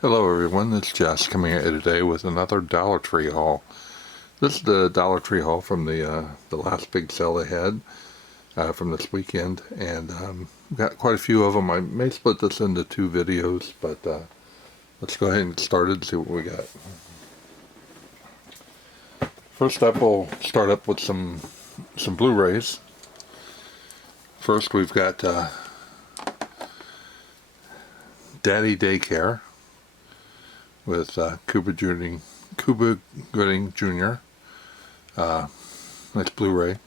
Hello everyone, it's Jess coming at you today with another Dollar Tree haul. This is the Dollar Tree haul from the last big sale they had from this weekend, and got quite a few of them. I may split this into two videos, but let's go ahead and get started and see what we got. First up, we'll start up with some Blu-rays. First, we've got Daddy Daycare with Cuba Gooding Jr. Nice Blu-ray.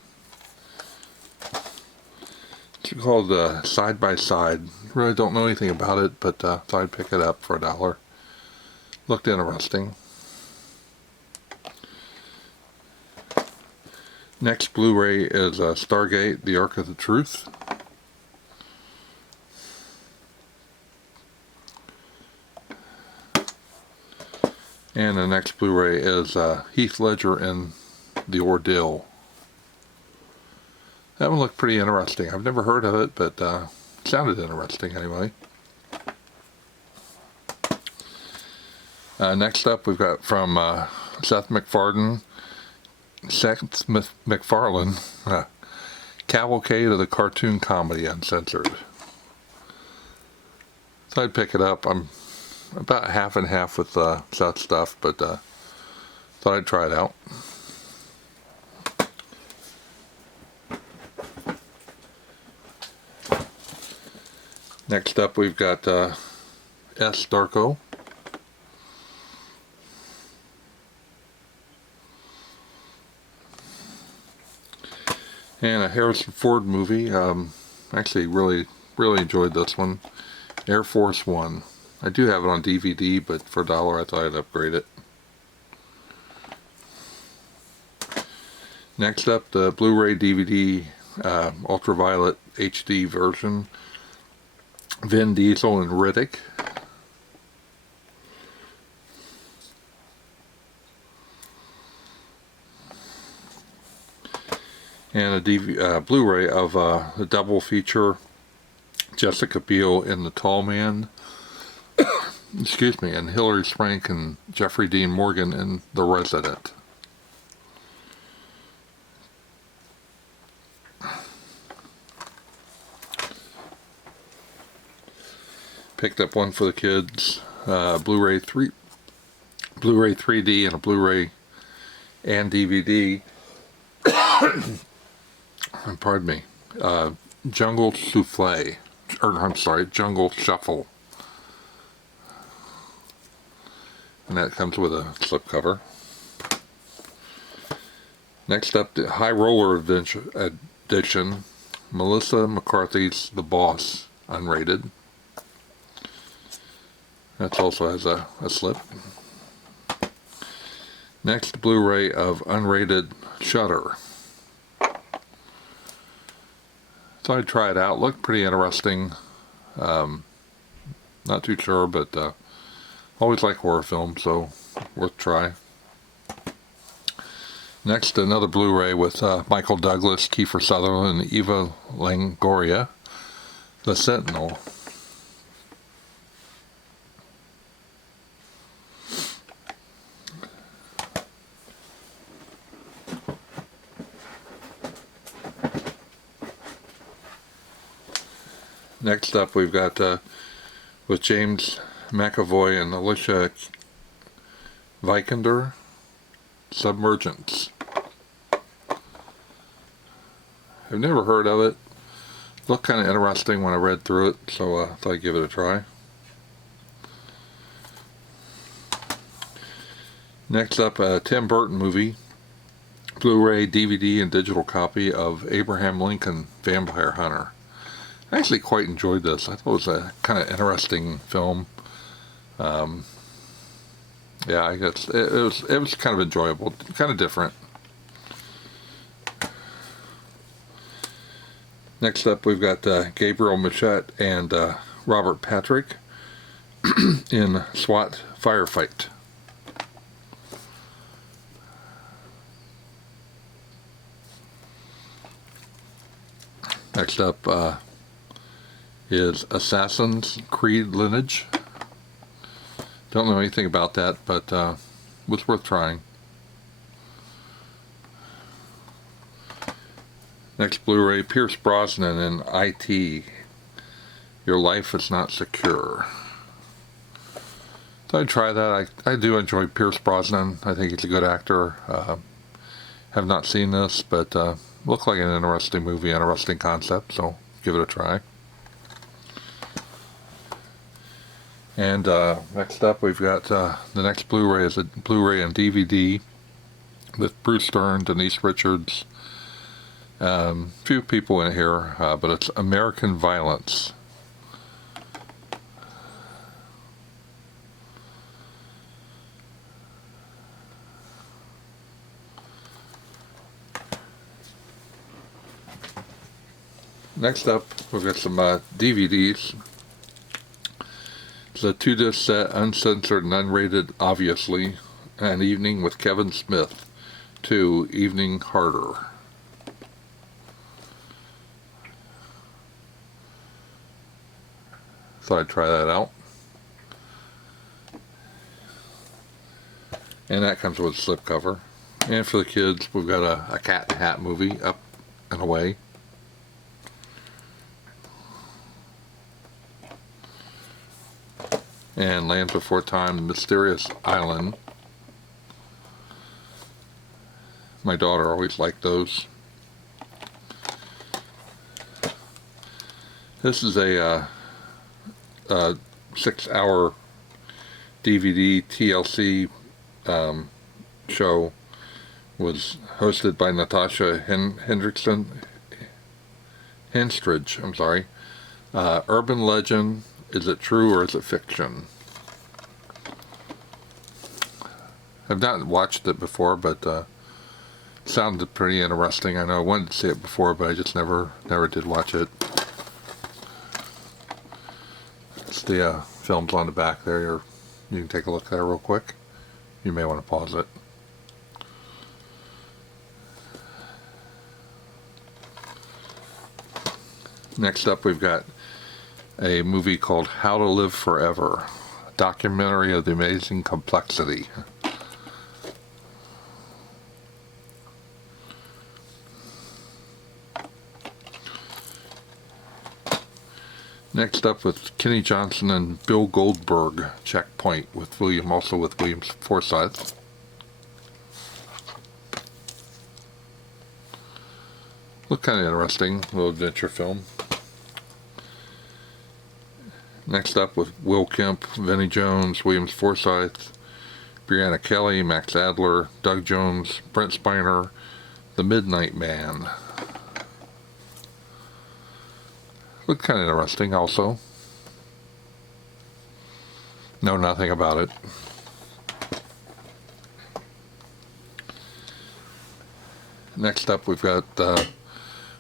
It's called Side by Side. Really don't know anything about it, but thought I'd pick it up for $1. Looked interesting. Next Blu-ray is Stargate, The Ark of the Truth. And the next Blu-ray is Heath Ledger in The Ordeal. That one looked pretty interesting. I've never heard of it, but it sounded interesting anyway. Next up, we've got from Seth MacFarlane, Cavalcade of the Cartoon Comedy Uncensored. So I'd pick it up. I'm about half and half with Seth stuff, but thought I'd try it out. Next up, we've got S. Darko. And a Harrison Ford movie. Actually, really enjoyed this one. Air Force One. I do have it on DVD, but for $1 I thought I'd upgrade it. Next up, the Blu-ray DVD Ultraviolet HD version. Vin Diesel and Riddick. And a Blu-ray of the double feature Jessica Biel in The Tall Man. Excuse me, and Hilary Swank and Jeffrey Dean Morgan in The Resident. Picked up one for the kids, Blu-ray 3D and a Blu-ray and DVD. Pardon me. Jungle Souffle, or I'm sorry, Jungle Shuffle. And that comes with a slipcover. Next up, the High Roller Edition, Melissa McCarthy's The Boss, unrated. That also has a slip. Next, Blu-ray of unrated Shutter. So I'd try it out. Looked pretty interesting. Not too sure, but always like horror films, so worth a try. Next, another Blu-ray with Michael Douglas, Kiefer Sutherland, and Eva Longoria, The Sentinel. Next up, we've got with James McAvoy and Alicia Vikander, Submergence. I've never heard of it. Looked kind of interesting when I read through it, so I thought I'd give it a try. Next up, a Tim Burton movie, Blu-ray, DVD, and digital copy of Abraham Lincoln, Vampire Hunter. I actually quite enjoyed this. I thought it was a kind of interesting film. Yeah, I guess it was kind of enjoyable, kind of different. Next up, we've got Gabriel Machette and Robert Patrick in SWAT Firefight. Next up is Assassin's Creed Lineage. Don't know anything about that, but was worth trying. Next Blu-ray, Pierce Brosnan in IT. Your Life is Not Secure. So I'd try that. I do enjoy Pierce Brosnan. I think he's a good actor. Have not seen this, but looked like an interesting movie, interesting concept, so give it a try. And next up, we've got the next Blu-ray is a Blu-ray and DVD with Bruce Dern, Denise Richards, few people in here, but it's American Violence. Next up, we've got some DVDs. It's a 2-disc set, uncensored and unrated, obviously. An Evening with Kevin Smith. 2, Evening Harder. Thought I'd try that out. And that comes with a slipcover. And for the kids, we've got a Cat in the Hat movie, Up and Away. And Land Before Time, Mysterious Island. My daughter always liked those. This is a 6-hour DVD TLC show. Was hosted by Natasha Henstridge. I'm sorry. Urban Legend. Is it true or is it fiction? I've not watched it before, but it sounded pretty interesting. I know I wanted to see it before, but I just never did watch it. It's the films on the back there. You can take a look there real quick. You may want to pause it. Next up, we've got a movie called How to Live Forever, a documentary of the amazing complexity. Next up with Kenny Johnson and Bill Goldberg, Checkpoint, with William Forsythe. Look kind of interesting, little adventure film. Next up with Will Kemp, Vinnie Jones, William Forsythe, Brianna Kelly, Max Adler, Doug Jones, Brent Spiner, The Midnight Man. Looked kind of interesting also. Know nothing about it. Next up we've got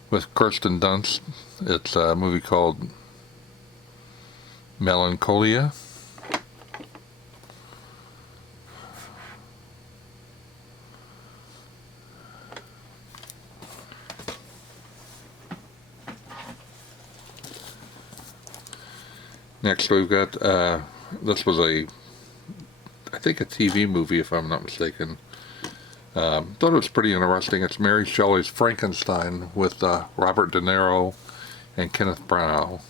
with Kirsten Dunst. It's a movie called Melancholia. Next we've got, this was I think a TV movie if I'm not mistaken. Thought it was pretty interesting. It's Mary Shelley's Frankenstein with Robert De Niro and Kenneth Branagh.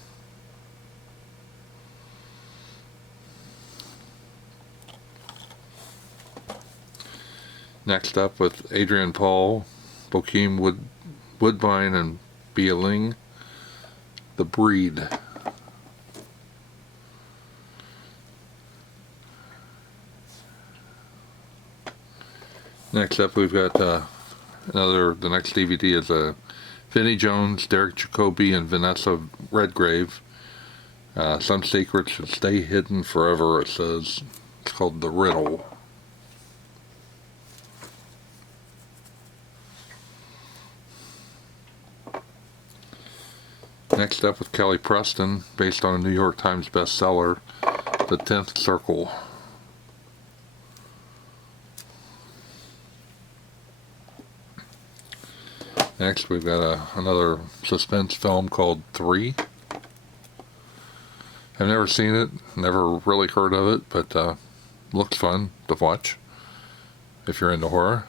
Next up with Adrian Paul, Bokeem Woodbine, and Bia Ling, The Breed. Next up we've got the next DVD is Vinnie Jones, Derek Jacobi, and Vanessa Redgrave. Some secrets should stay hidden forever, it says. It's called The Riddle. Next up with Kelly Preston, based on a New York Times bestseller, The 10th Circle. Next we've got another suspense film called 3. I've never seen it, never really heard of it, but looks fun to watch if you're into horror.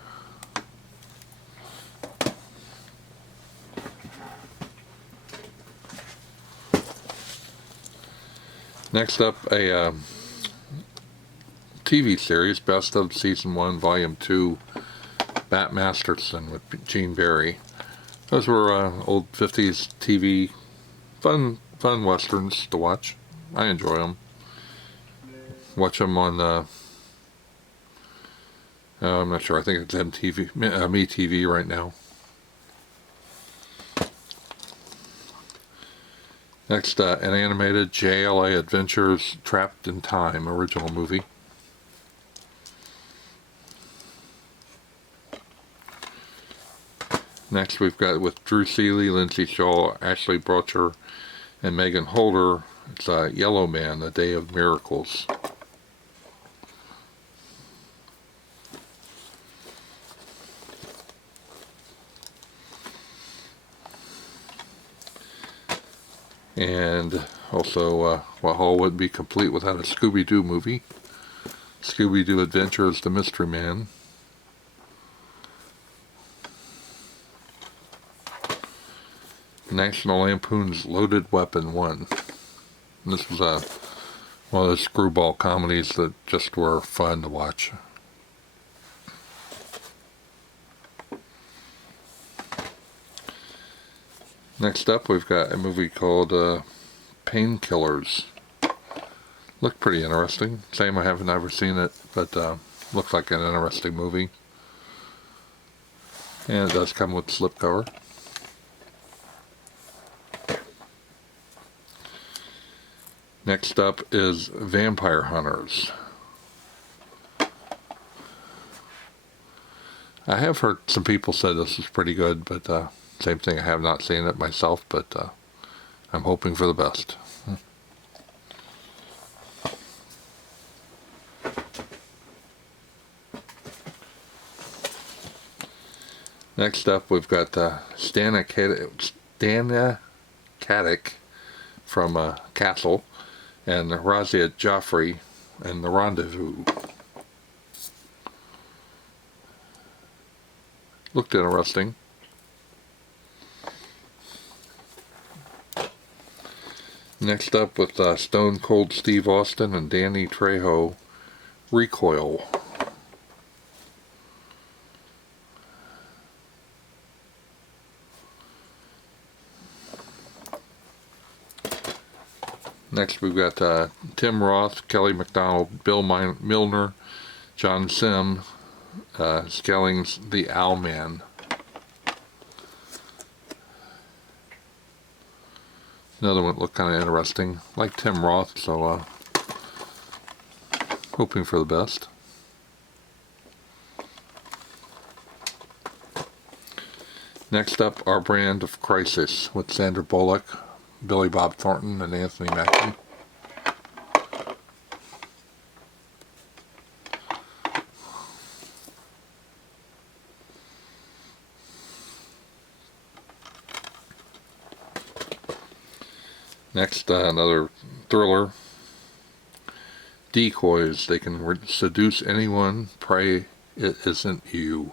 Next up, a TV series, Best of Season 1, Volume 2, Bat Masterson with Gene Barry. Those were old 50s TV, fun westerns to watch. I enjoy them. Watch them on, I'm not sure, I think it's MeTV right now. Next, an animated JLA Adventures Trapped in Time original movie. Next, we've got with Drew Seeley, Lindsay Shaw, Ashley Brocher, and Megan Holder. It's Yellow Man, The Day of Miracles. And also, Hall wouldn't be complete without a Scooby-Doo movie. Scooby-Doo Adventures, The Mystery Man. National Lampoon's Loaded Weapon 1. And this was one of those screwball comedies that just were fun to watch. Next up, we've got a movie called Painkillers. Looked pretty interesting. Same, I haven't ever seen it, but looks like an interesting movie. And it does come with slipcover. Next up is Vampire Hunters. I have heard some people say this is pretty good, but same thing, I have not seen it myself, but I'm hoping for the best. Next up, we've got Stana Katic from Castle, and Razia Joffrey and The Rendezvous. Looked interesting. Next up with Stone Cold Steve Austin and Danny Trejo, Recoil. Next we've got Tim Roth, Kelly MacDonald, Bill Milner, John Sim, Skelling's The Owlman. Another one looked kind of interesting. Like Tim Roth, so hoping for the best. Next up, Our Brand of Crisis with Sandra Bullock, Billy Bob Thornton, and Anthony Mackie. Next, another thriller. Decoys. They can seduce anyone. Pray it isn't you.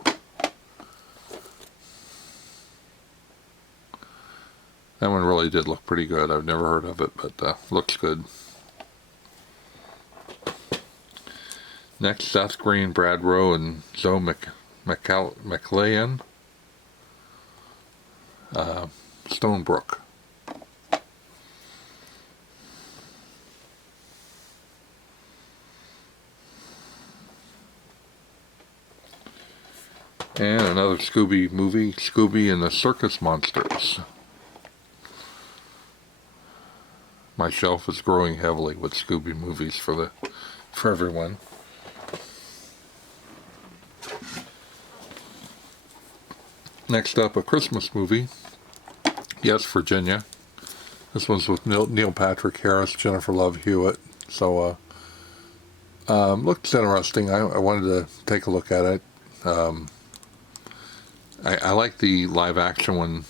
That one really did look pretty good. I've never heard of it, but looks good. Next, Seth Green, Brad Rowe, and Zoe McLean. Stonebrook. And another Scooby movie, Scooby and the Circus Monsters. My shelf is growing heavily with Scooby movies for everyone. Next up, a Christmas movie. Yes, Virginia. This one's with Neil Patrick Harris, Jennifer Love Hewitt. So, looks interesting. I wanted to take a look at it. I like the live action one.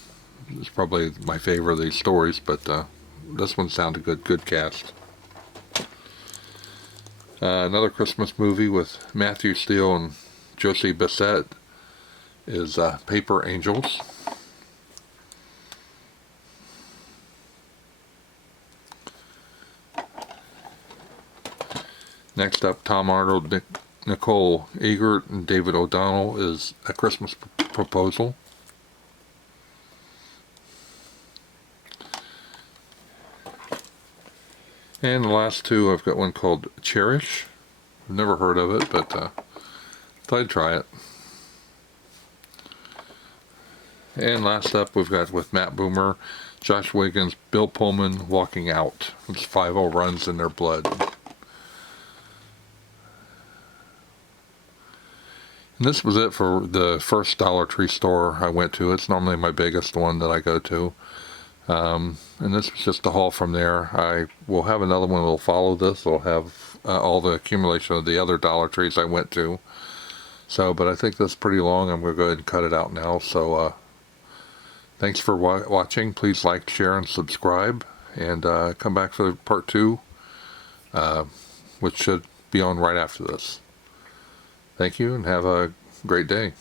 It's probably my favorite of these stories, but this one sounded good. Good cast. Another Christmas movie with Matthew Steele and Josie Bissett is Paper Angels. Next up, Tom Arnold, Nicole Eggert, and David O'Donnell is A Christmas Proposal. And the last two, I've got one called Cherish. I've never heard of it, but thought I'd try it. And last up, we've got with Matt Boomer, Josh Wiggins, Bill Pullman, Walking Out. It's 5-0 runs in their blood. And this was it for the first Dollar Tree store I went to. It's normally my biggest one that I go to. And this was just a haul from there. I will have another one that will follow this. It'll have all the accumulation of the other Dollar Trees I went to. So, but I think that's pretty long. I'm going to go ahead and cut it out now. So, thanks for watching. Please like, share, and subscribe. And come back for part 2, which should be on right after this. Thank you, and have a great day.